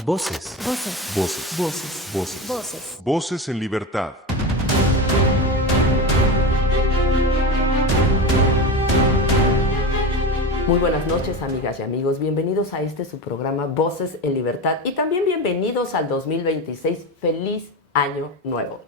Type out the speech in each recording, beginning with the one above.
Voces. Voces. Voces. Voces. Voces. Voces. Voces en libertad. Muy buenas noches, amigas y amigos. Bienvenidos a su programa Voces en Libertad y también bienvenidos al 2026. ¡Feliz Año Nuevo!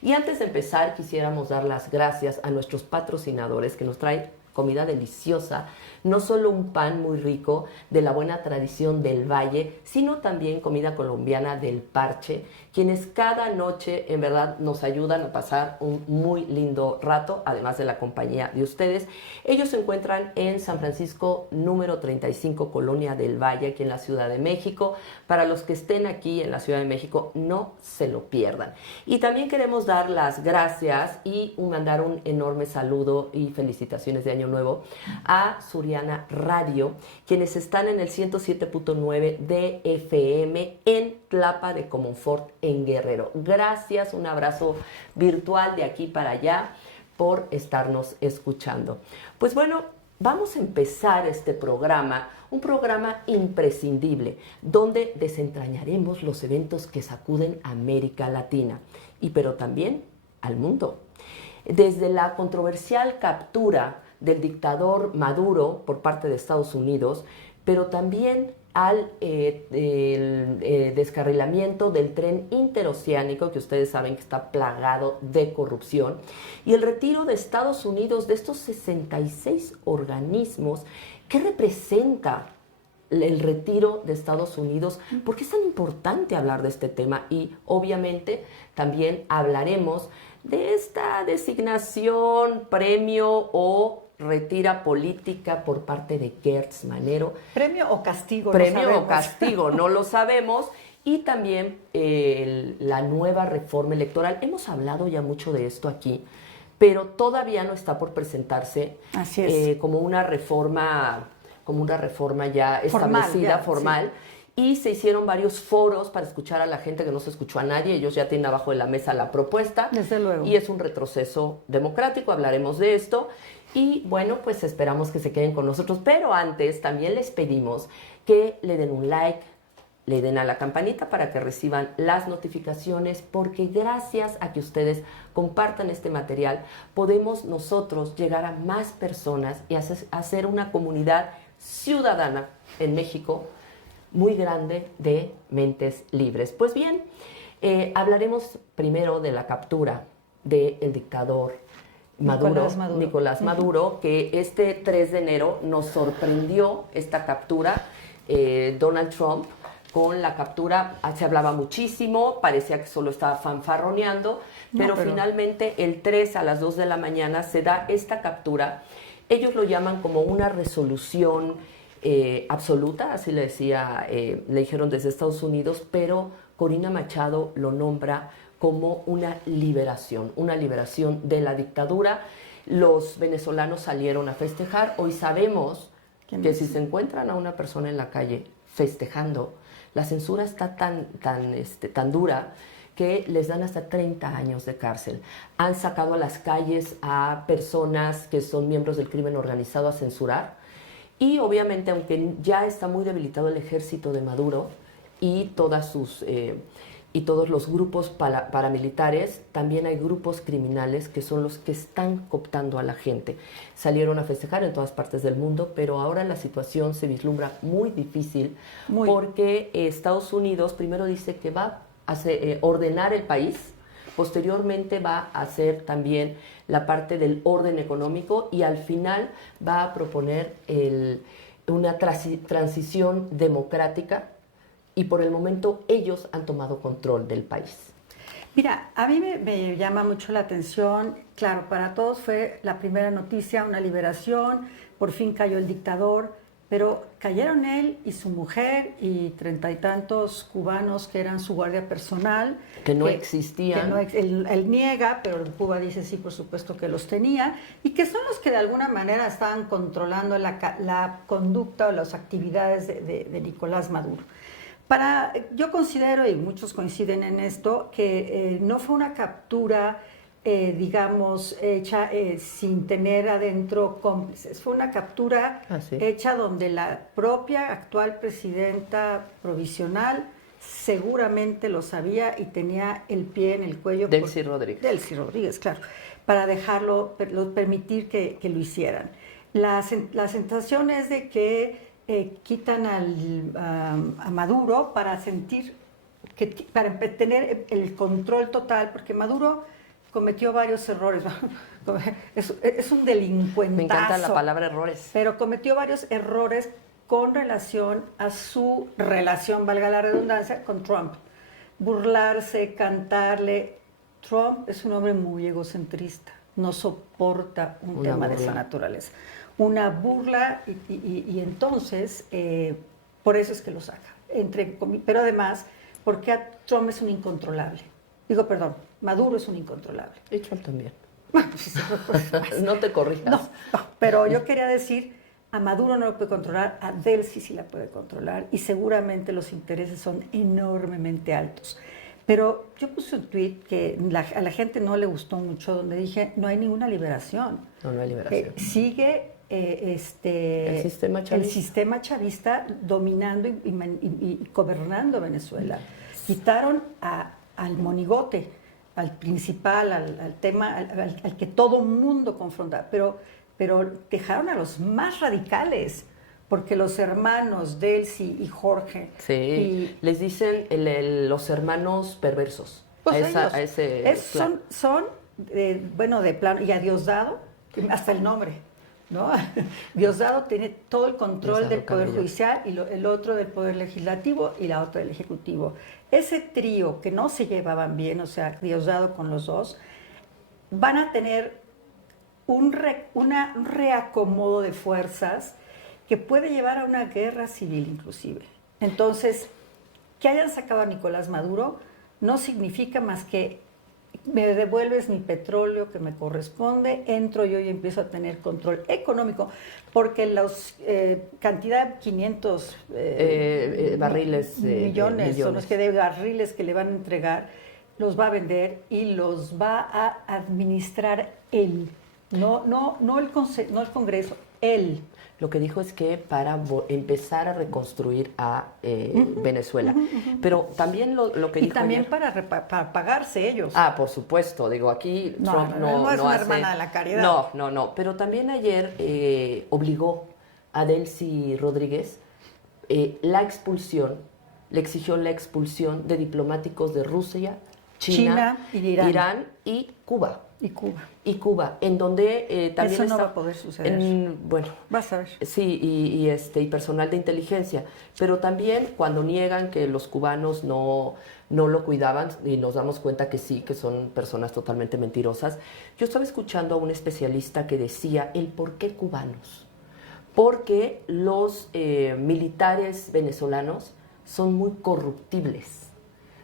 Y antes de empezar, quisiéramos dar las gracias a nuestros patrocinadores que nos traen comida deliciosa, no solo un pan muy rico de la buena tradición del Valle, sino también comida colombiana del Parche, quienes cada noche en verdad nos ayudan a pasar un muy lindo rato, además de la compañía de ustedes. Ellos se encuentran en San Francisco, número 35, Colonia del Valle, aquí en la Ciudad de México. Para los que estén aquí en la Ciudad de México, no se lo pierdan. Y también queremos dar las gracias y mandar un enorme saludo y felicitaciones de Año Nuevo a Suriana Radio, quienes están en el 107.9 de FM en Tlapa de Comonfort, en Guerrero. Gracias, un abrazo virtual de aquí para allá por estarnos escuchando. Pues bueno, vamos a empezar este programa, un programa imprescindible, donde desentrañaremos los eventos que sacuden a América Latina, pero también al mundo. Desde la controversial captura del dictador Maduro por parte de Estados Unidos, pero también al descarrilamiento del tren interoceánico, que ustedes saben que está plagado de corrupción, y el retiro de Estados Unidos de estos 66 organismos. ¿Qué representa el retiro de Estados Unidos? ¿Por qué es tan importante hablar de este tema? Y obviamente también hablaremos de esta designación, premio o retira política por parte de Gertz Manero. ¿Premio o castigo? Premio o castigo, no lo sabemos. Y también la nueva reforma electoral. Hemos hablado ya mucho de esto aquí, pero todavía no está por presentarse. Así es. Como una reforma ya establecida, formal. Sí. Y se hicieron varios foros para escuchar a la gente, que no se escuchó a nadie. Ellos ya tienen abajo de la mesa la propuesta. Desde luego. Y es un retroceso democrático, hablaremos de esto. Y bueno, pues esperamos que se queden con nosotros. Pero antes también les pedimos que le den un like, le den a la campanita para que reciban las notificaciones, porque gracias a que ustedes compartan este material, podemos nosotros llegar a más personas y hacer una comunidad ciudadana en México muy grande de mentes libres. Pues bien, hablaremos primero de la captura del dictador Nicolás Maduro, que este 3 de enero nos sorprendió esta captura. Donald Trump, con la captura, se hablaba muchísimo, parecía que solo estaba fanfarroneando, pero finalmente el 3 a las 2 de la mañana se da esta captura. Ellos lo llaman como una resolución absoluta, así le dijeron desde Estados Unidos, pero Corina Machado lo nombra como una liberación de la dictadura. Los venezolanos salieron a festejar. Hoy sabemos que si se encuentran a una persona en la calle festejando, la censura está tan dura que les dan hasta 30 años de cárcel. Han sacado a las calles a personas que son miembros del crimen organizado a censurar. Y obviamente, aunque ya está muy debilitado el ejército de Maduro y todos los grupos paramilitares, también hay grupos criminales que son los que están cooptando a la gente. Salieron a festejar en todas partes del mundo, pero ahora la situación se vislumbra muy difícil porque Estados Unidos primero dice que va a ordenar el país, posteriormente va a hacer también la parte del orden económico y al final va a proponer una transición democrática. Y por el momento ellos han tomado control del país. Mira, a mí me llama mucho la atención, claro, para todos fue la primera noticia, una liberación, por fin cayó el dictador, pero cayeron él y su mujer y 30 y tantos cubanos que eran su guardia personal. Que no existían. Él niega, pero Cuba dice sí, por supuesto que los tenía, y que son los que de alguna manera estaban controlando la conducta o las actividades de Nicolás Maduro. Yo considero, y muchos coinciden en esto, que no fue una captura, digamos, hecha sin tener adentro cómplices. Fue una captura hecha donde la propia actual presidenta provisional seguramente lo sabía y tenía el pie en el cuello. Delcy Rodríguez. Delcy Rodríguez, claro, para permitir que lo hicieran. La sensación es de que quitan a Maduro para para tener el control total, porque Maduro cometió varios errores. Es un delincuentazo. Me encanta la palabra errores. Pero cometió varios errores con relación a su relación, valga la redundancia, con Trump. Burlarse, cantarle. Trump es un hombre muy egocentrista, no soporta un tema de esa naturaleza. Una burla y entonces, por eso es que lo saca. Pero además, porque Trump es un incontrolable. Maduro es un incontrolable. Y Trump también. Pues, no te corrijas. No, pero yo quería decir, a Maduro no lo puede controlar, a Delcy sí la puede controlar y seguramente los intereses son enormemente altos. Pero yo puse un tuit que a la gente no le gustó mucho, donde dije, no hay ninguna liberación. No hay liberación. Sigue el sistema chavista dominando y gobernando Venezuela. Quitaron al monigote, al principal, al tema, al que todo mundo confronta, pero dejaron a los más radicales, porque los hermanos Delcy y Jorge... Sí, les dicen los hermanos perversos. Pues son de plano, y a Diosdado, hasta el nombre, ¿no? Diosdado tiene todo el control Diosdado del Poder Cabello. Judicial y el otro del Poder Legislativo y la otra del Ejecutivo. Ese trío que no se llevaban bien, o sea, Diosdado con los dos, van a tener un reacomodo de fuerzas que puede llevar a una guerra civil inclusive. Entonces, que hayan sacado a Nicolás Maduro no significa más que me devuelves mi petróleo que me corresponde, entro yo y empiezo a tener control económico, porque la cantidad de 500 barriles, millones son los que de barriles que le van a entregar, los va a vender y los va a administrar él, no el Congreso, él. Lo que dijo es que para empezar a reconstruir a Venezuela. Pero también lo que dijo Y también ayer, para pagarse ellos. Ah, por supuesto. Digo, aquí Trump no es una hace, hermana de la caridad. No. Pero también ayer obligó a Delcy Rodríguez le exigió la expulsión de diplomáticos de Rusia, China y de Irán y Cuba. Y Cuba, en donde también eso no está, va a poder suceder. Bueno, vas a ver. Sí, y personal de inteligencia, pero también cuando niegan que los cubanos no lo cuidaban y nos damos cuenta que sí, que son personas totalmente mentirosas. Yo estaba escuchando a un especialista que decía el por qué cubanos, porque los militares venezolanos son muy corruptibles,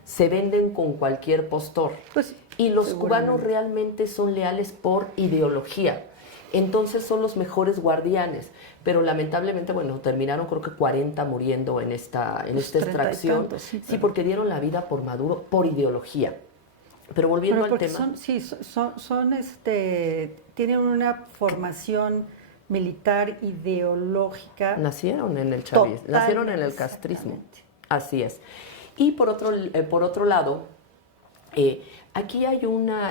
se venden con cualquier postor. Pues, y los cubanos realmente son leales por ideología. Entonces son los mejores guardianes. Pero lamentablemente, bueno, terminaron creo que 40 muriendo en esta extracción. Tantos, sí, porque dieron la vida por Maduro, por ideología. Pero volviendo al tema... tienen una formación militar ideológica. Nacieron en el chavismo, nacieron en el castrismo. Así es. Y por otro lado, aquí hay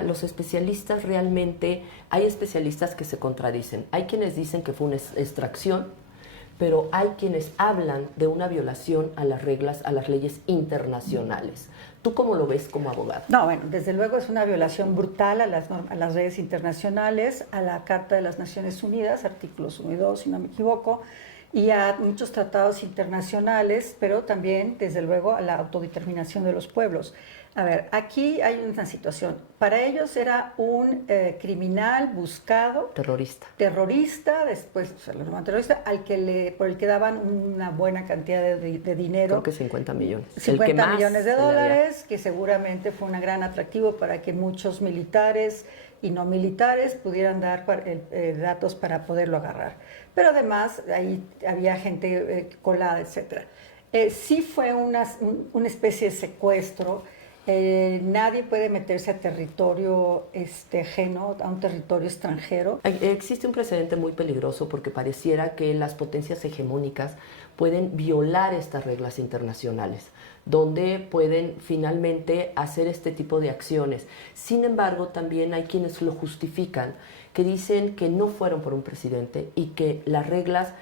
los especialistas realmente, hay especialistas que se contradicen. Hay quienes dicen que fue una extracción, pero hay quienes hablan de una violación a las reglas, a las leyes internacionales. ¿Tú cómo lo ves como abogado? No, bueno, desde luego es una violación brutal a las leyes internacionales, a la Carta de las Naciones Unidas, artículos 1 y 2, si no me equivoco, y a muchos tratados internacionales, pero también, desde luego, a la autodeterminación de los pueblos. A ver, aquí hay una situación. Para ellos era un criminal buscado. Terrorista, después, o sea, lo llamaban terrorista, por el que daban una buena cantidad de dinero. Creo que 50 millones. 50 millones de dólares, que seguramente fue un gran atractivo para que muchos militares y no militares pudieran dar datos para poderlo agarrar. Pero además, ahí había gente colada, etc. Sí fue una especie de secuestro. Nadie puede meterse a territorio ajeno, a un territorio extranjero. Existe un precedente muy peligroso porque pareciera que las potencias hegemónicas pueden violar estas reglas internacionales. donde pueden finalmente hacer este tipo de acciones. Sin embargo, también hay quienes lo justifican, que dicen que no fueron por un presidente y que las reglas,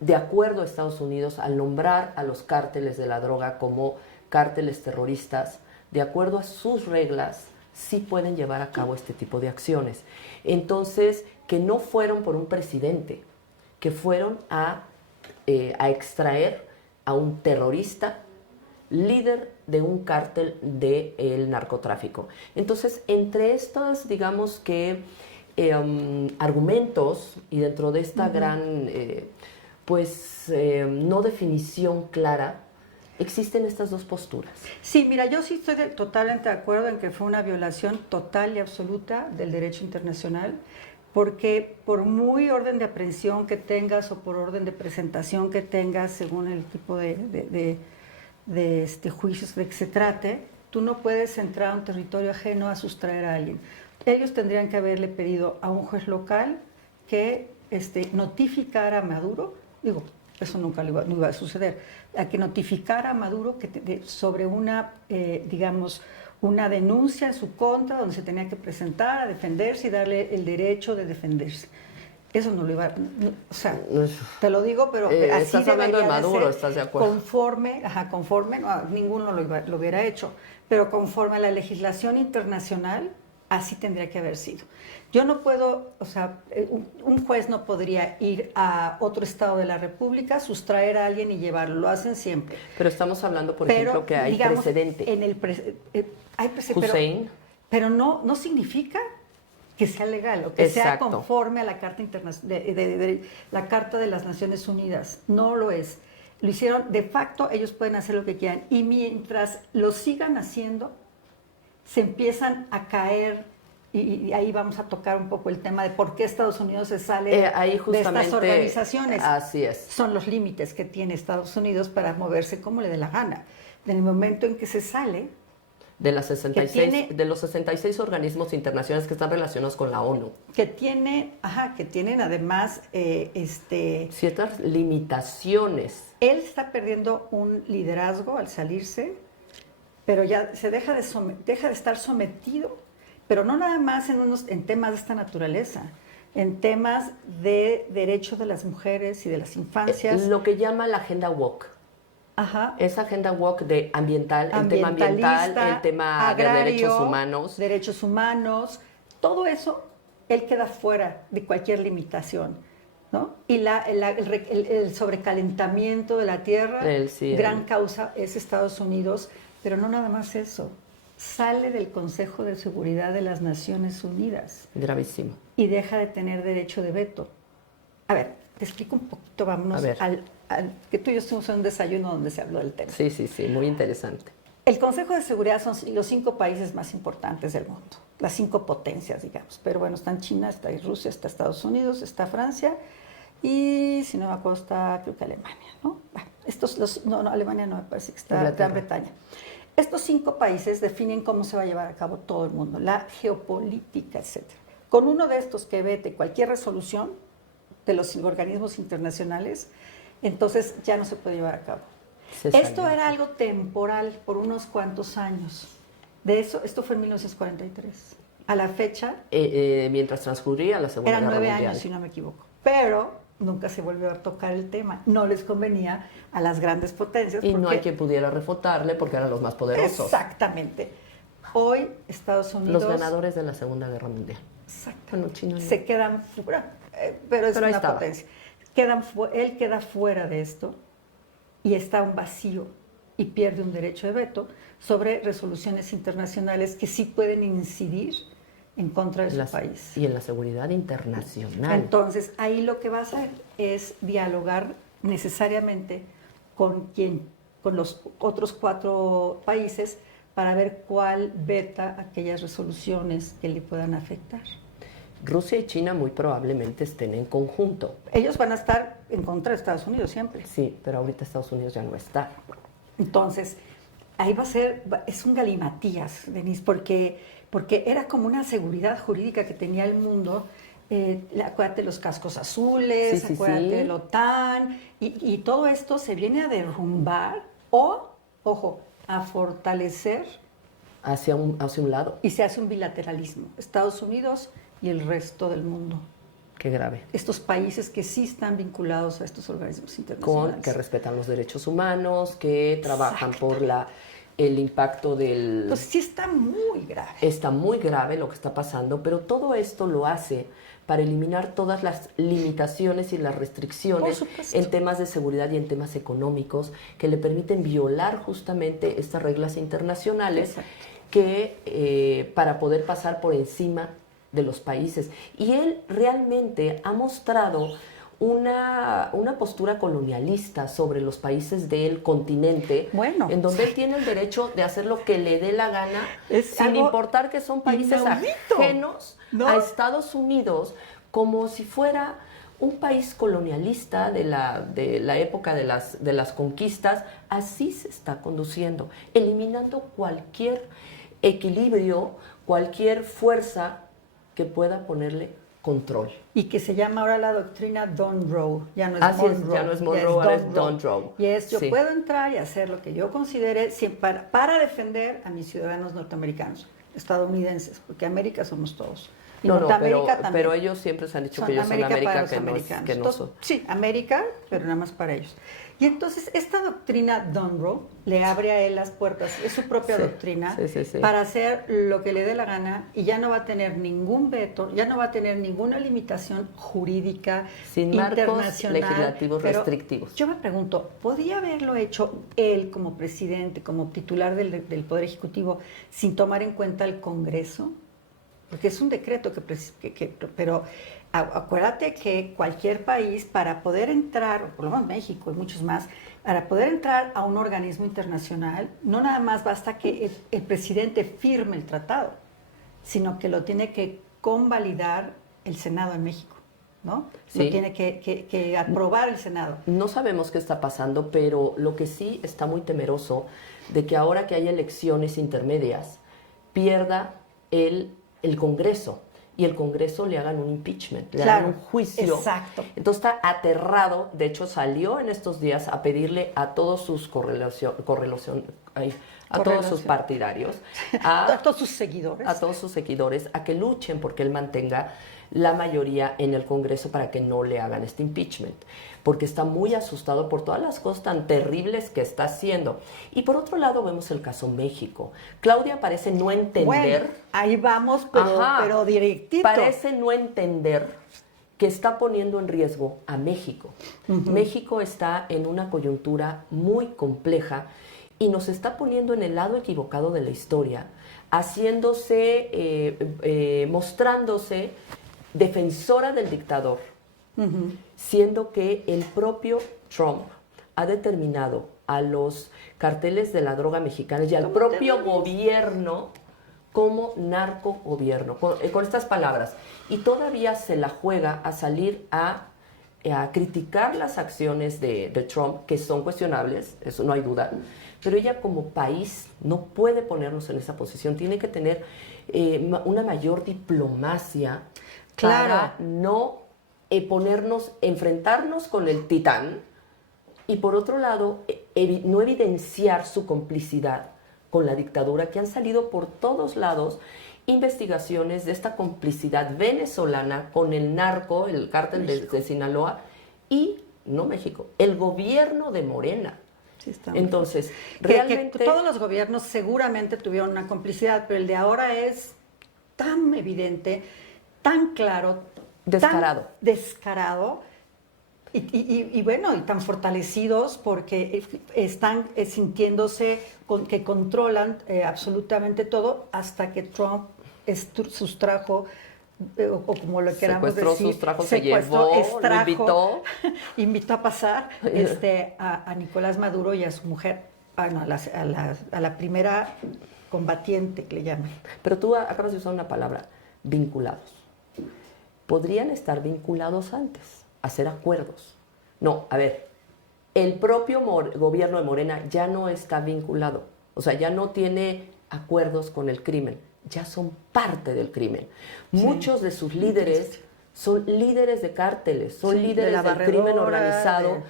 de acuerdo a Estados Unidos, al nombrar a los cárteles de la droga como cárteles terroristas, de acuerdo a sus reglas, sí pueden llevar a cabo este tipo de acciones. Entonces, que no fueron por un presidente, que fueron a extraer a un terrorista, líder de un cártel del narcotráfico. Entonces, entre estos, digamos que, argumentos, y dentro de esta gran, no definición clara, existen estas dos posturas. Sí, mira, yo sí estoy totalmente de acuerdo en que fue una violación total y absoluta del derecho internacional, porque por muy orden de aprehensión que tengas o por orden de presentación que tengas, según el tipo de juicios de que se trate, tú no puedes entrar a un territorio ajeno a sustraer a alguien. Ellos tendrían que haberle pedido a un juez local que notificara a Maduro, digo, eso nunca no iba a suceder, a que notificara a Maduro sobre una, una denuncia en su contra, donde se tenía que presentar a defenderse y darle el derecho de defenderse. Eso no lo iba a... o sea, te lo digo, pero así estás hablando de Maduro, ser, ¿estás de acuerdo? Conforme, no, ninguno lo hubiera hecho, pero conforme a la legislación internacional, así tendría que haber sido. Yo no puedo, o sea, un juez no podría ir a otro estado de la República, sustraer a alguien y llevarlo, lo hacen siempre. Pero estamos hablando, por ejemplo, que hay precedente. Hay precedente, Hussein. pero no significa que sea legal o que Exacto. sea conforme a la Carta la Carta de las Naciones Unidas. No lo es. Lo hicieron, de facto, ellos pueden hacer lo que quieran. Y mientras lo sigan haciendo, se empiezan a caer, y ahí vamos a tocar un poco el tema de por qué Estados Unidos se sale de estas organizaciones. Así es. Son los límites que tiene Estados Unidos para moverse como le dé la gana. En el momento en que se sale... De los 66 organismos internacionales que están relacionados con la ONU. Que tienen además... ciertas limitaciones. Él está perdiendo un liderazgo al salirse, pero ya se deja de estar sometido, pero no nada más en temas de esta naturaleza, en temas de derechos de las mujeres y de las infancias. Lo que llama la agenda woke. Ajá. Esa agenda woke de el tema ambiental, el tema agrario, de derechos humanos. Derechos humanos, todo eso, él queda fuera de cualquier limitación, ¿no? Y el sobrecalentamiento de la Tierra, gran causa es Estados Unidos, pero no nada más eso. Sale del Consejo de Seguridad de las Naciones Unidas. Gravísimo. Y deja de tener derecho de veto. A ver, te explico un poquito, vámonos que tú y yo estuvimos en un desayuno donde se habló del tema. Sí, muy interesante. El Consejo de Seguridad son los 5 países más importantes del mundo, las 5 potencias, digamos. Pero bueno, están China, está Rusia, está Estados Unidos, está Francia y, si no me acuerdo, está creo que Alemania, ¿no? Bueno, Alemania no, me parece que está Gran Bretaña. Estos 5 países definen cómo se va a llevar a cabo todo el mundo, la geopolítica, etc. Con uno de estos que vete cualquier resolución de los organismos internacionales, entonces ya no se puede llevar a cabo. Esto era algo temporal por unos cuantos años. Esto fue en 1943. A la fecha... mientras transcurría la Segunda Guerra Mundial. Eran 9 años, si no me equivoco. Pero nunca se volvió a tocar el tema. No les convenía a las grandes potencias. Y no hay quien pudiera refutarle porque eran los más poderosos. Exactamente. Hoy Estados Unidos... Los ganadores de la Segunda Guerra Mundial. Exacto. Bueno, China no. Se quedan fuera, pero es una potencia. Él queda fuera de esto y está un vacío y pierde un derecho de veto sobre resoluciones internacionales que sí pueden incidir en contra de su país. Y en la seguridad internacional. Entonces, ahí lo que va a hacer es dialogar necesariamente con los otros 4 países para ver cuál veta aquellas resoluciones que le puedan afectar. Rusia y China muy probablemente estén en conjunto. Ellos van a estar en contra de Estados Unidos siempre. Sí, pero ahorita Estados Unidos ya no está. Entonces, ahí es un galimatías, Denise, porque era como una seguridad jurídica que tenía el mundo. Acuérdate los cascos azules, acuérdate de la OTAN, y todo esto se viene a derrumbar, ojo, a fortalecer hacia un lado. y se hace un bilateralismo, Estados Unidos y el resto del mundo. Qué grave. Estos países que sí están vinculados a estos organismos internacionales. Que respetan los derechos humanos, que trabajan por el impacto del... Pues sí está muy grave. Está muy grave lo que está pasando, pero todo esto lo hace para eliminar todas las limitaciones y las restricciones en temas de seguridad y en temas económicos que le permiten violar justamente estas reglas internacionales que para poder pasar por encima de los países. Y él realmente ha mostrado una postura colonialista sobre los países del continente, en donde él tiene el derecho de hacer lo que le dé la gana, sin importar que son países ajenos a Estados Unidos, como si fuera un país colonialista de la época de las conquistas. Así se está conduciendo, eliminando cualquier equilibrio, cualquier fuerza que pueda ponerle control. Y que se llama ahora la doctrina Don't Row. Ya no es Monroe. Ya no es Monroe, ahora es Don't Row. Y yo puedo entrar y hacer lo que yo considere para defender a mis ciudadanos norteamericanos, estadounidenses, porque América somos todos. Y pero ellos siempre se han dicho que ellos son América, que no son. Sí, América, pero nada más para ellos. Y entonces esta doctrina Don't Row le abre a él las puertas, es su propia doctrina, para hacer lo que le dé la gana, y ya no va a tener ningún veto, ya no va a tener ninguna limitación jurídica, sin internacional, marcos legislativos restrictivos. Yo me pregunto, ¿podría haberlo hecho él como presidente, como titular del Poder Ejecutivo, sin tomar en cuenta el Congreso? Porque es un decreto pero acuérdate que cualquier país, para poder entrar, por lo menos México y muchos más, para poder entrar a un organismo internacional, no nada más basta que el presidente firme el tratado, sino que lo tiene que convalidar el Senado en México, ¿no? Sí. Lo tiene que aprobar el Senado. No sabemos qué está pasando, pero lo que sí está muy temeroso de que ahora que hay elecciones intermedias, pierda el Congreso, y el Congreso le hagan un impeachment, le hagan un juicio. Exacto. Entonces está aterrado. De hecho, salió en estos días a pedirle a todos sus todos sus partidarios, a todos sus seguidores, a que luchen porque él mantenga la mayoría en el Congreso para que no le hagan este impeachment, porque está muy asustado por todas las cosas tan terribles que está haciendo. Y por otro lado vemos el caso México. Claudia parece no entender... Bueno, ahí vamos, pero directito. Parece no entender que está poniendo en riesgo a México. México está en una coyuntura muy compleja y nos está poniendo en el lado equivocado de la historia, mostrándose defensora del dictador, siendo que el propio Trump ha determinado a los carteles de la droga mexicanos y al propio gobierno como narcogobierno, con estas palabras. Y todavía se la juega a salir a criticar las acciones de Trump, que son cuestionables, eso no hay duda, pero ella como país no puede ponernos en esa posición, tiene que tener una mayor diplomacia para no enfrentarnos con el titán, y por otro lado, no evidenciar su complicidad con la dictadura, que han salido por todos lados investigaciones de esta complicidad venezolana con el narco, el cártel de Sinaloa, y no México, el gobierno de Morena. Sí, entonces, realmente... Que todos los gobiernos seguramente tuvieron una complicidad, pero el de ahora es tan evidente, tan claro, descarado. Tan descarado y bueno, y tan fortalecidos porque están sintiéndose que controlan absolutamente todo, hasta que Trump sustrajo, o como lo queramos decir, se llevó, extrajo, invitó a pasar a Nicolás Maduro y a su mujer, a la primera combatiente, que le llaman. Pero tú acabas de usar una palabra, vinculados. Podrían estar vinculados antes, hacer acuerdos. No, a ver, el propio gobierno de Morena ya no está vinculado, o sea, ya no tiene acuerdos con el crimen, ya son parte del crimen. Sí. Muchos de sus líderes son líderes de cárteles, son líderes del crimen organizado,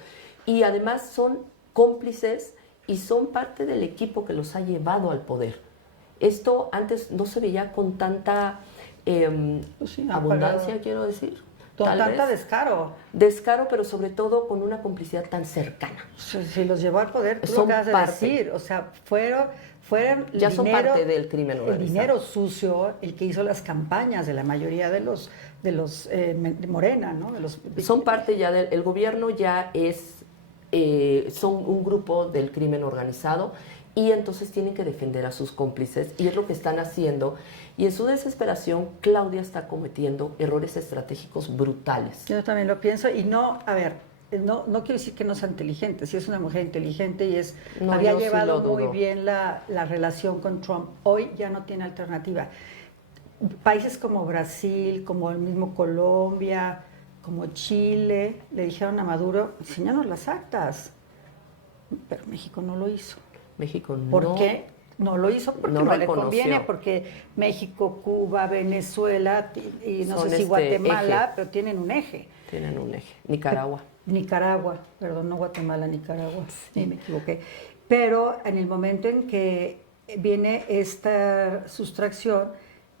y además son cómplices y son parte del equipo que los ha llevado al poder. Esto antes no se veía con tanta Pues sí, abundancia, quiero decir. Con Tal tanta vez. Descaro. Descaro, pero sobre todo con una complicidad tan cercana. Si los llevó al poder, tú lo Son acabas de parte. decir. O sea, fueron Ya el son dinero, parte del crimen el organizado. dinero sucio, el que hizo las campañas de la mayoría de los de Morena, ¿no? Son parte ya del el gobierno, ya son un grupo del crimen organizado y entonces tienen que defender a sus cómplices y es lo que están haciendo. Y en su desesperación, Claudia está cometiendo errores estratégicos brutales. Yo también lo pienso y no, a ver, no quiero decir que no sea inteligente, si es una mujer inteligente y No, había yo sí llevado lo muy dudo. bien la relación con Trump, hoy ya no tiene alternativa. Países como Brasil, como el mismo Colombia, como Chile, le dijeron a Maduro, enséñanos las actas, pero México no lo hizo. México no. ¿Por qué? No lo hizo porque no no le reconoció. conviene, porque México, Cuba, Venezuela y no Son sé si Guatemala, eje. pero tienen un eje. Tienen un eje. Nicaragua. Nicaragua, perdón, no Guatemala, Nicaragua, sí, me equivoqué. Pero en el momento en que viene esta sustracción,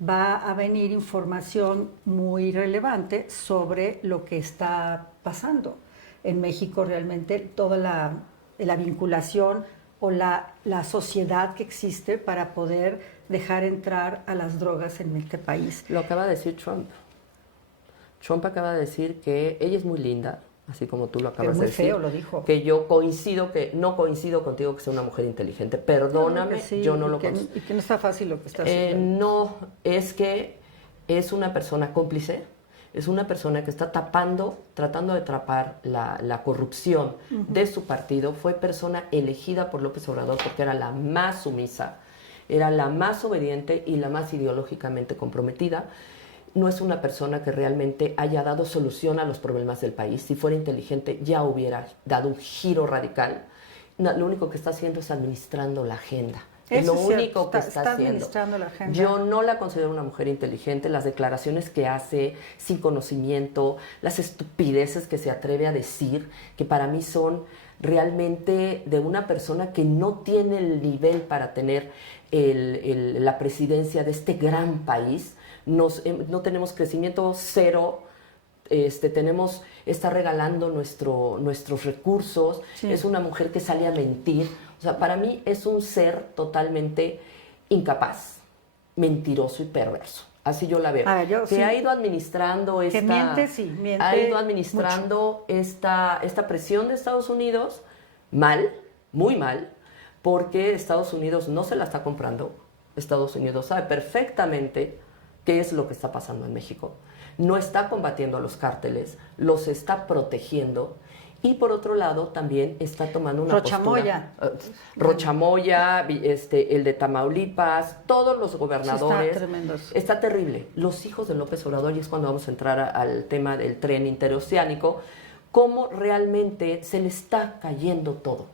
va a venir información muy relevante sobre lo que está pasando. En México realmente toda la vinculación o la sociedad que existe para poder dejar entrar a las drogas en este país. Lo acaba de decir Trump. Trump acaba de decir que ella es muy linda, así como tú lo acabas Pero muy de decir. feo lo dijo. Que yo no coincido contigo que sea una mujer inteligente. Perdóname, que sí, yo no lo y que, considero. y que no está fácil lo que está haciendo. No, es que es una persona cómplice, es una persona que está tratando de tapar la corrupción de su partido. Fue persona elegida por López Obrador porque era la más sumisa, era la más obediente y la más ideológicamente comprometida. No es una persona que realmente haya dado solución a los problemas del país. Si fuera inteligente ya hubiera dado un giro radical. No, lo único que está haciendo es administrando la agenda. Es Eso lo es cierto, único que está haciendo. administrando la agenda. Yo no la considero una mujer inteligente. Las declaraciones que hace sin conocimiento, las estupideces que se atreve a decir, que para mí son realmente de una persona que no tiene el nivel para tener la presidencia de este gran país. No tenemos crecimiento cero. Está regalando nuestros recursos. Sí. Es una mujer que sale a mentir. O sea, para mí es un ser totalmente incapaz, mentiroso y perverso. Así yo la veo. A ver, yo que sí. ha ido administrando Que miente, sí, miente ha ido administrando esta presión de Estados Unidos mal, muy mal, porque Estados Unidos no se la está comprando. Estados Unidos sabe perfectamente qué es lo que está pasando en México. No está combatiendo a los cárteles, los está protegiendo. Y por otro lado, también está tomando una Rochamoya. postura. Rochamoya, el de Tamaulipas, todos los gobernadores. Sí, está tremendo eso. Está terrible. Los hijos de López Obrador, y es cuando vamos a entrar al tema del tren interoceánico, cómo realmente se le está cayendo todo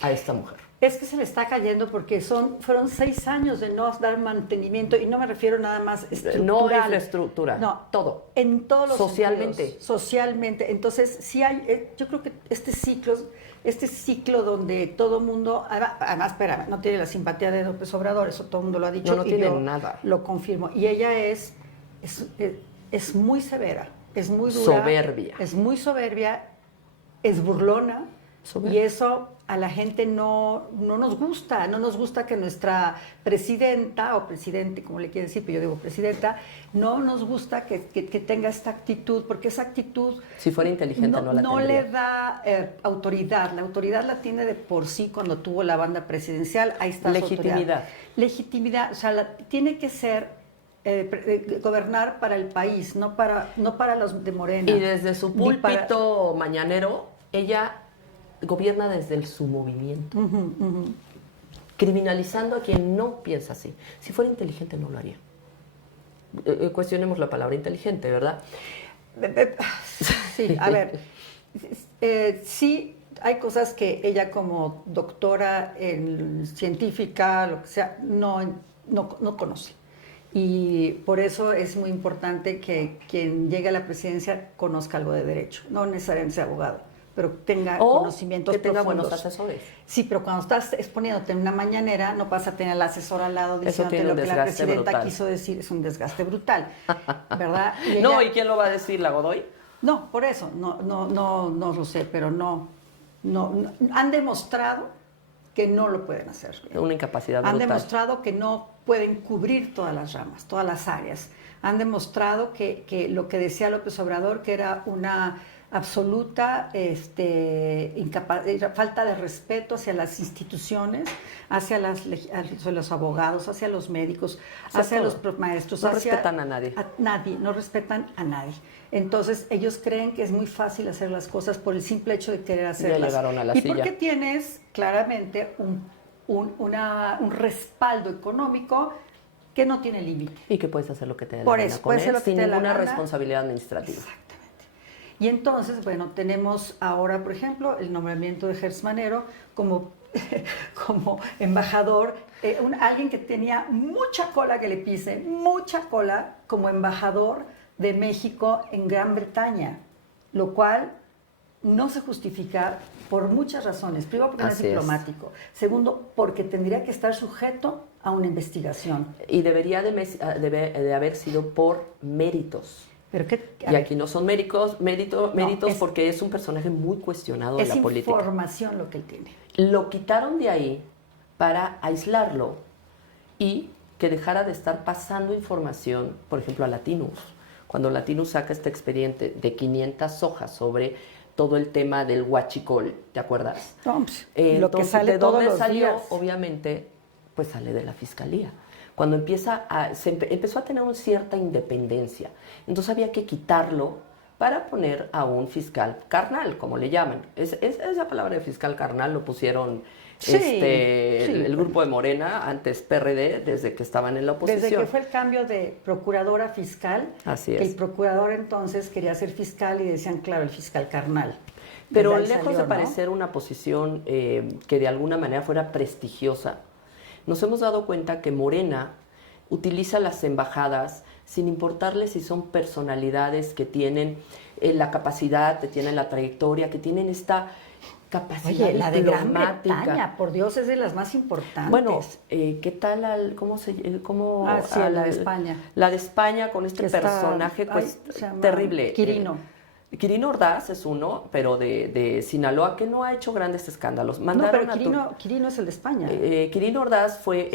a esta mujer. Es que se le está cayendo porque fueron 6 años de no dar mantenimiento, y no me refiero nada más estructural. No infraestructura, no, todo. En todos los Socialmente. sentidos, socialmente. Entonces, sí hay, yo creo que este ciclo donde todo mundo, además, espérame, no tiene la simpatía de López Obrador, eso todo el mundo lo ha dicho. No y tiene yo nada. Lo confirmo. Y ella es muy severa, es muy dura. Soberbia. Es muy soberbia, es burlona. Soberbia. Y eso a la gente no nos gusta que nuestra presidenta o presidente, como le quiere decir, pero yo digo presidenta, no nos gusta que tenga esta actitud, porque esa actitud Si fuera inteligente no la tendría. le da autoridad. La autoridad la tiene de por sí cuando tuvo la banda presidencial, ahí está Legitimidad. Legitimidad, o sea, tiene que ser gobernar para el país, no para los de Morena. Y desde su Ni para- púlpito mañanero, ella gobierna desde su movimiento, criminalizando a quien no piensa así. Si fuera inteligente no lo haría. Cuestionemos la palabra inteligente, ¿verdad? Sí, a ver, sí hay cosas que ella como doctora en científica, lo que sea, no conoce. Y por eso es muy importante que quien llegue a la presidencia conozca algo de derecho, no necesariamente sea abogado, pero tenga O conocimientos que tenga buenos profundos. asesores. Sí, pero cuando estás exponiéndote en una mañanera, no vas a tener al asesor al lado diciéndote tiene lo un que la desgaste presidenta brutal. quiso decir. Es un desgaste brutal, ¿verdad? No, ella- ¿y quién lo va a decir? ¿La Godoy? no, por eso, no lo sé, pero no, han demostrado que no lo pueden hacer bien. Una incapacidad Han brutal. demostrado que no pueden cubrir todas las ramas, todas las áreas. Han demostrado que lo que decía López Obrador, que era una absoluta falta de respeto hacia las instituciones, hacia los abogados, hacia los médicos, Hacia hacia todo. los maestros. No hacia, respetan a nadie. no respetan a nadie. Entonces, ellos creen que es muy fácil hacer las cosas por el simple hecho de querer hacerlas. llegaron a la y silla. porque tienes claramente un respaldo económico que no tiene límite. Y que puedes hacer lo que te dé la Por gana eso, con puede ser él, lo que sin te dé la ninguna gana. responsabilidad administrativa. Exactamente. Y entonces, bueno, tenemos ahora, por ejemplo, el nombramiento de Gertz Manero como, como embajador, alguien que tenía mucha cola que le pise, mucha cola como embajador de México en Gran Bretaña, lo cual no se justifica por muchas razones. Primero, porque no es Así es. diplomático. Segundo, porque tendría que estar sujeto a una investigación. Y debería de haber sido por méritos. Pero Y aquí no son méritos es- porque es un personaje muy cuestionado de es la política. información lo que él tiene. Lo quitaron de ahí para aislarlo y que dejara de estar pasando información, por ejemplo, a Latinus. Cuando Latinus saca este expediente de 500 hojas sobre todo el tema del huachicol, ¿te acuerdas? No, pues, lo que Entonces, sale ¿de todos dónde los salió? días. Obviamente, pues sale de la fiscalía. Cuando empezó a tener una cierta independencia. Entonces había que quitarlo para poner a un fiscal carnal, como le llaman. Esa palabra de fiscal carnal lo pusieron Sí, el grupo de Morena, antes PRD, desde que estaban en la oposición. Desde que fue el cambio de procuradora a fiscal, Así que es. el procurador entonces quería ser fiscal y decían, claro, el fiscal carnal. Pero Desde ahí lejos salió, de ¿no? parecer una posición que de alguna manera fuera prestigiosa, nos hemos dado cuenta que Morena utiliza las embajadas sin importarle si son personalidades que tienen la capacidad, que tienen la trayectoria, que tienen esta capacidad Oye, la de Gran diplomática. Bretaña, por Dios, es de las más importantes. Bueno, ¿qué tal cómo la de España. La de España con este Que está- personaje ay, pues, se llama terrible. Quirino. Quirino Ordaz es uno, pero de Sinaloa, que no ha hecho grandes escándalos. No, Mandaron pero Quirino es el de España. Quirino Ordaz fue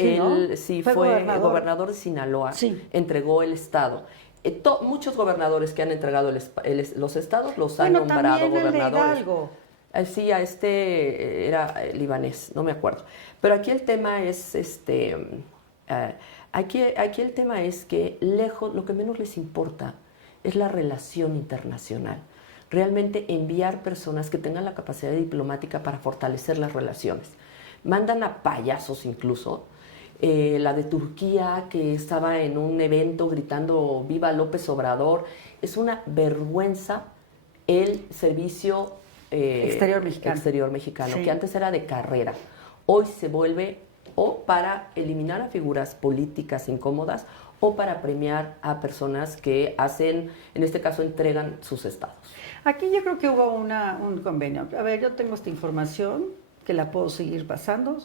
Sí, ¿no? fue Fue gobernador de Sinaloa, Sí. entregó el estado. Muchos gobernadores que han entregado los estados los han Bueno, nombrado también el de gobernadores. Hidalgo. Sí, a era libanés, no me acuerdo. Pero aquí el tema es aquí el tema es que lejos, lo que menos les importa es la relación internacional. Realmente enviar personas que tengan la capacidad diplomática para fortalecer las relaciones. Mandan a payasos incluso. La de Turquía, que estaba en un evento gritando ¡Viva López Obrador! Es una vergüenza el servicio exterior mexicano, Sí. que antes era de carrera. Hoy se vuelve o para eliminar a figuras políticas incómodas o para premiar a personas que hacen, en este caso, entregan sus estados. Aquí yo creo que hubo un convenio. A ver, yo tengo esta información que la puedo seguir pasando.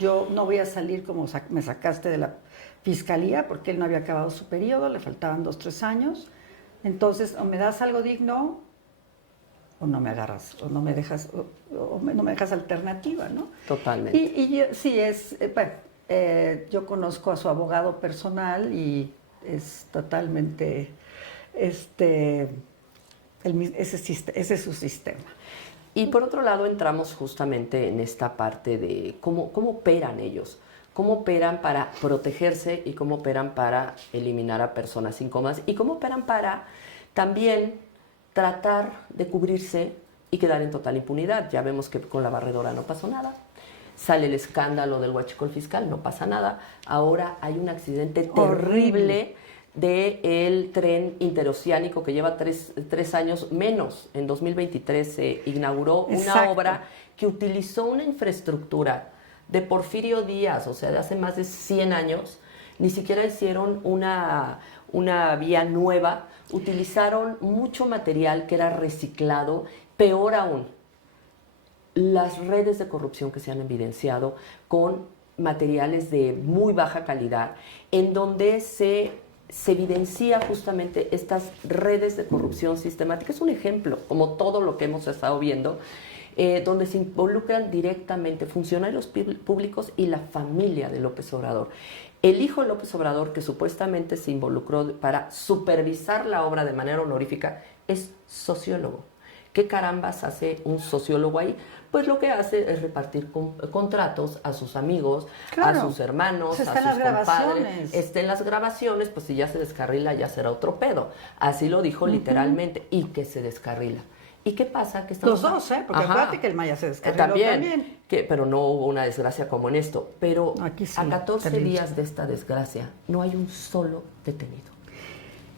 Yo no voy a salir como me sacaste de la fiscalía porque él no había acabado su periodo, le faltaban 2, 3 años. Entonces, o me das algo digno o no me agarras, o no me dejas, no me dejas alternativa, ¿no? Totalmente. Y yo, sí, bueno, yo conozco a su abogado personal y es totalmente, ese es su sistema. Y por otro lado entramos justamente en esta parte de cómo operan ellos, cómo operan para protegerse y cómo operan para eliminar a personas incómodas y cómo operan para también tratar de cubrirse y quedar en total impunidad. Ya vemos que con la barredora no pasó nada. Sale el escándalo del huachicol fiscal, no pasa nada. Ahora hay un accidente terrible del tren interoceánico que lleva tres años menos. En 2023 se inauguró una obra que utilizó una infraestructura de Porfirio Díaz, o sea, de hace más de 100 años. Ni siquiera hicieron una vía nueva, utilizaron mucho material que era reciclado Peor aún, las redes de corrupción que se han evidenciado con materiales de muy baja calidad, en donde se evidencia justamente estas redes de corrupción sistemática. Es un ejemplo, como todo lo que hemos estado viendo, donde se involucran directamente funcionarios públicos y la familia de López Obrador. El hijo de López Obrador, que supuestamente se involucró para supervisar la obra de manera honorífica, es sociólogo. ¿Qué carambas hace un sociólogo ahí? Pues lo que hace es repartir contratos a sus amigos, claro, a sus hermanos, pues a sus las compadres. grabaciones. En las grabaciones, pues si ya se descarrila, ya será otro pedo. Así lo dijo literalmente, y que se descarrila. ¿Y qué pasa? Que Los dos, porque acuérdate que el Maya se descarriló también. Pero no hubo una desgracia como en esto. Pero aquí sí, a 14 terrible. días de esta desgracia, no hay un solo detenido.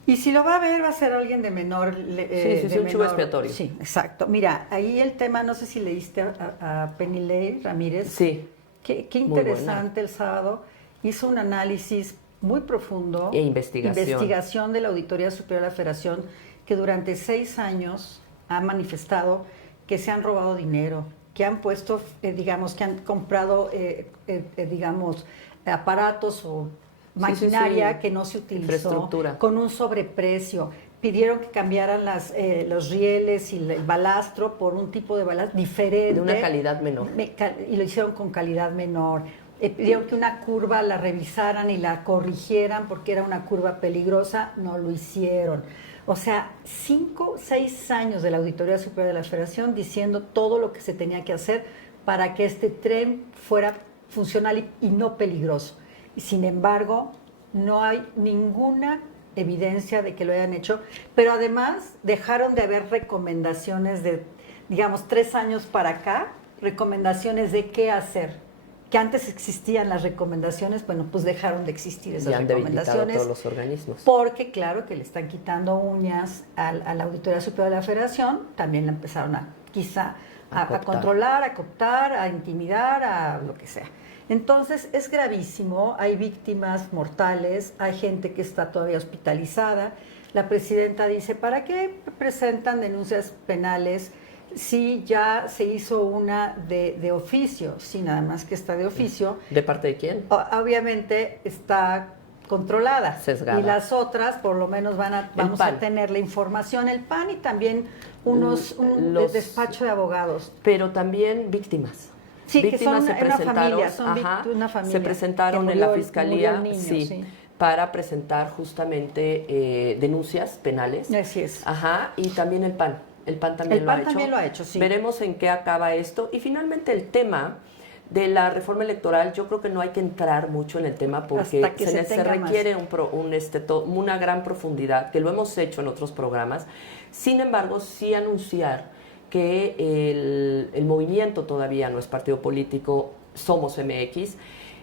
Y si lo va a ver, va a ser alguien de menor... sí, un chivo expiatorio. Sí, exacto. Mira, ahí el tema, no sé si leíste a Penilei Ramírez. Sí. Qué interesante el sábado. Hizo un análisis muy profundo. E investigación. Investigación de la Auditoría Superior de la Federación, que durante 6 años ha manifestado que se han robado dinero, que han puesto, digamos, que han comprado, digamos, aparatos o maquinaria que no se utilizó, con un sobreprecio. Pidieron que cambiaran los rieles y el balastro por un tipo de balastro diferente. De una calidad menor. Y lo hicieron con calidad menor. Pidieron que una curva la revisaran y la corrigieran porque era una curva peligrosa. No lo hicieron. O sea, 5, 6 años de la Auditoría Superior de la Federación diciendo todo lo que se tenía que hacer para que este tren fuera funcional y no peligroso. Y sin embargo, no hay ninguna evidencia de que lo hayan hecho, pero además dejaron de haber recomendaciones de, digamos, 3 años para acá, recomendaciones de qué hacer. Que antes existían las recomendaciones, bueno, pues dejaron de existir esas recomendaciones. Todos los organismos. Porque, claro, que le están quitando uñas a la Auditoría Superior de la Federación, también la empezaron a controlar, a cooptar, a intimidar, a lo que sea. Entonces, es gravísimo, hay víctimas mortales, hay gente que está todavía hospitalizada. La presidenta dice, ¿para qué presentan denuncias penales si ya se hizo una de oficio? Sí, nada más que está de oficio. ¿De parte de quién? Obviamente está controlada. Sesgada. Y las otras, por lo menos, vamos a tener la información, el PAN y también un despacho de abogados. Pero también víctimas. Sí, víctimas que son una familia. Se presentaron en la fiscalía para presentar justamente denuncias penales. Así es. Y también el PAN. El PAN también lo ha hecho, sí. Veremos en qué acaba esto. Y finalmente el tema de la reforma electoral, yo creo que no hay que entrar mucho en el tema porque se requiere una gran profundidad, que lo hemos hecho en otros programas. Sin embargo, sí anunciar que el movimiento todavía no es partido político, somos MX,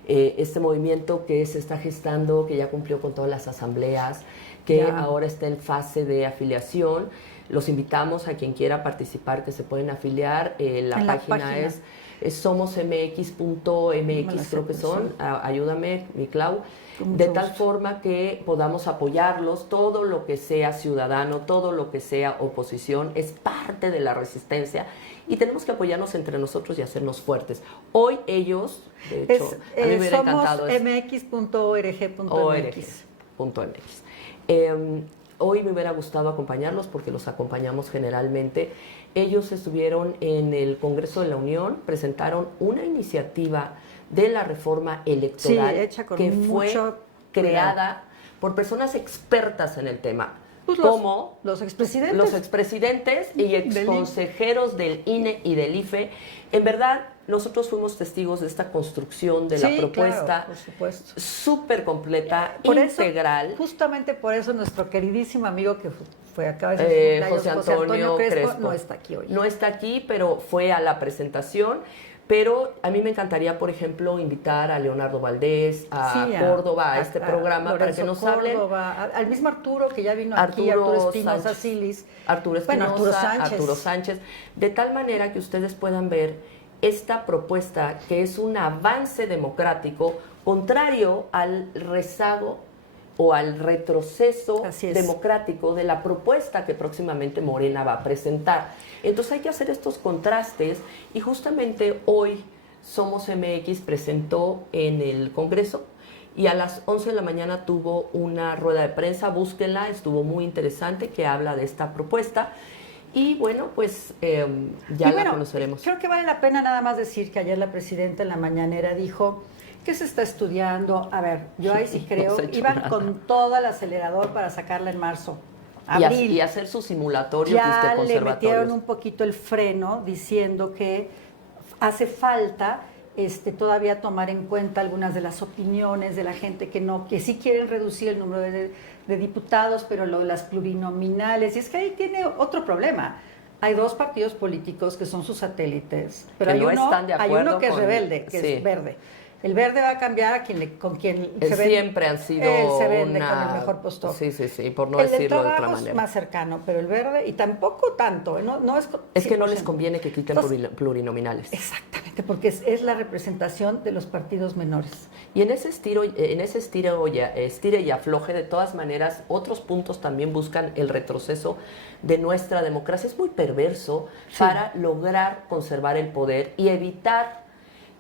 este movimiento que se está gestando, que ya cumplió con todas las asambleas, que ahora está en fase de afiliación. Los invitamos a quien quiera participar, que se pueden afiliar. La página es somosmx.mx, creo que son. Ayúdame, mi Clau. De tal forma que podamos apoyarlos, todo lo que sea ciudadano, todo lo que sea oposición, es parte de la resistencia y tenemos que apoyarnos entre nosotros y hacernos fuertes. Hoy ellos, de hecho, a mí me hubiera encantado... mx.org.mx. Hoy me hubiera gustado acompañarlos porque los acompañamos generalmente. Ellos estuvieron en el Congreso de la Unión, presentaron una iniciativa de la reforma electoral que fue creada por personas expertas en el tema, como los expresidentes y exconsejeros del INE y del IFE. En verdad, nosotros fuimos testigos de esta construcción de la propuesta, claro, por supuesto, súper completa, integral. Justamente por eso nuestro queridísimo amigo que fue acá de José Antonio Crespo no está aquí hoy. No está aquí, pero fue a la presentación. Pero a mí me encantaría, por ejemplo, invitar a Leonardo Valdés, a Córdoba, a este programa, para que nos hablen. Al mismo Arturo, que ya vino aquí, Arturo Espinosa Silis. Arturo Sánchez. De tal manera que ustedes puedan ver esta propuesta, que es un avance democrático, contrario al rezago o al retroceso Así es. democrático de la propuesta que próximamente Morena va a presentar. Entonces hay que hacer estos contrastes y justamente hoy Somos MX presentó en el Congreso y a las 11 de la mañana tuvo una rueda de prensa, búsquenla, estuvo muy interesante, que habla de esta propuesta. Y bueno, pues ya la conoceremos. Creo que vale la pena nada más decir que ayer la presidenta en la mañanera dijo que se está estudiando. A ver, yo ahí sí creo, iban con todo el acelerador para sacarla en marzo, abril. Y hacer su simulatorio ya le metieron un poquito el freno diciendo que hace falta todavía tomar en cuenta algunas de las opiniones de la gente que sí quieren reducir el número de diputados, pero las plurinominales. Y es que ahí tiene otro problema. Hay dos partidos políticos que son sus satélites, pero hay uno que es rebelde, que es verde. El verde va a cambiar a con quien se vende. Siempre han sido se vende con el mejor postor. Sí, por no decirlo de otra manera. Es más cercano, pero el verde, y tampoco tanto, no es... Es que no les conviene que quiten plurinominales. Exactamente, porque es la representación de los partidos menores. Y en ese estire y afloje, de todas maneras, otros puntos también buscan el retroceso de nuestra democracia. Es muy perverso para lograr conservar el poder y evitar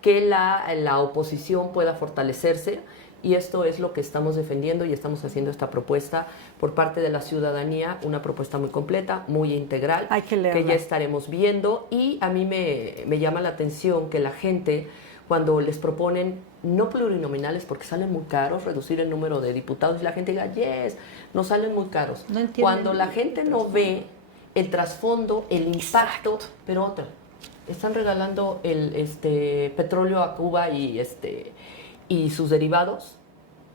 que la oposición pueda fortalecerse, y esto es lo que estamos defendiendo y estamos haciendo esta propuesta por parte de la ciudadanía, una propuesta muy completa, muy integral, que ya estaremos viendo. Y a mí me llama la atención que la gente, cuando les proponen no plurinominales porque salen muy caros, reducir el número de diputados, y la gente diga, yes, no salen muy caros. No cuando la gente no ve el trasfondo, el impacto, pero otra. Están regalando el petróleo a Cuba y sus derivados,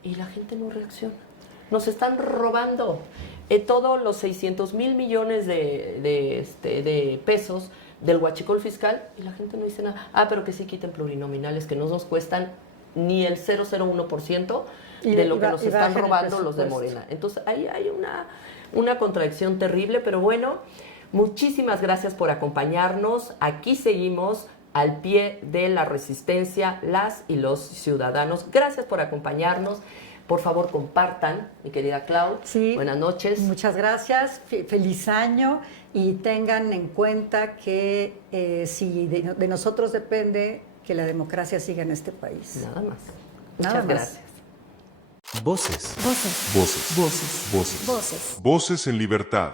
y la gente no reacciona. Nos están robando todos los 600,000 millones de pesos del huachicol fiscal, y la gente no dice nada. Pero que sí quiten plurinominales, que no nos cuestan ni el 0,01% de lo que nos están robando los de Morena. Entonces ahí hay una contradicción terrible, pero bueno. Muchísimas gracias por acompañarnos. Aquí seguimos al pie de la resistencia, las y los ciudadanos. Gracias por acompañarnos. Por favor, compartan, mi querida Clau. Sí. Buenas noches. Muchas gracias. Feliz año. Y tengan en cuenta que si de nosotros depende que la democracia siga en este país. Nada más. Muchas gracias. Voces. Voces. Voces. Voces. Voces. Voces. Voces en libertad.